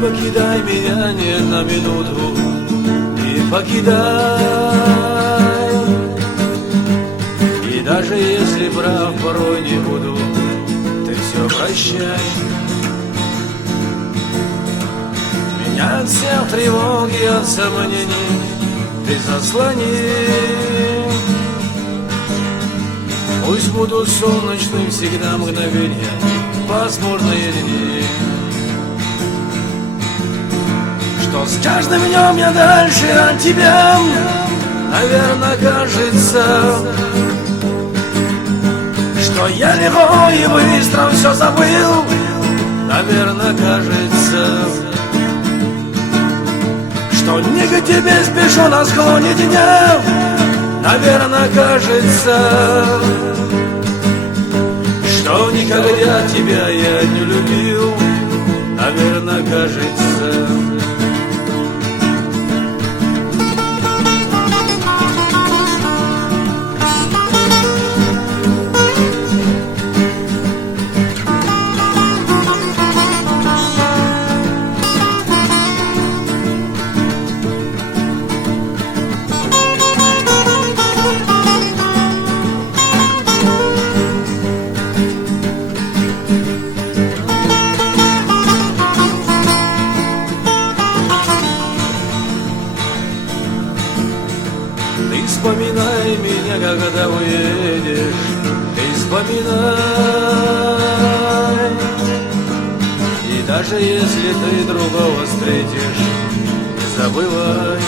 покидай меня ни на минуту, не покидай. И даже если прав порой не буду, ты все прощай. Меня от всех тревог и от сомнений ты заслони. Пусть будут солнечны всегда мгновения, пасмурные дни. Что с каждым днем я дальше от тебя, наверное, кажется, что я легко и быстро все забыл, наверное, кажется, что не к тебе спешу на склоне дня, наверное, кажется, что никогда тебя я не любил, наверное, кажется. Ты вспоминай меня, когда уедешь, ты вспоминай. И даже если ты другого встретишь, не забывай.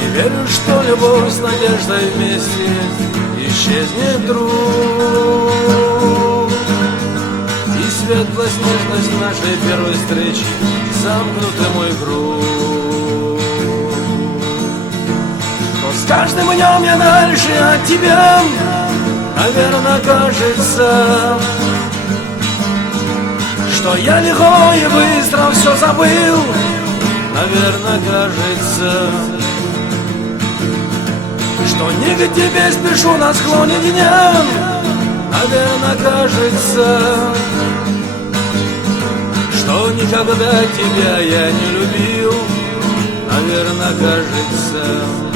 Не верю, что любовь с надеждой вместе исчезнет вдруг. И светло-снежность нашей первой встречи замкнутый мой круг. С каждым днем я дальше от тебя, наверное, кажется, что я легко и быстро все забыл, наверное, кажется, что не к тебе спешу на склоне дня, наверное, кажется, что никогда тебя я не любил, наверное, кажется.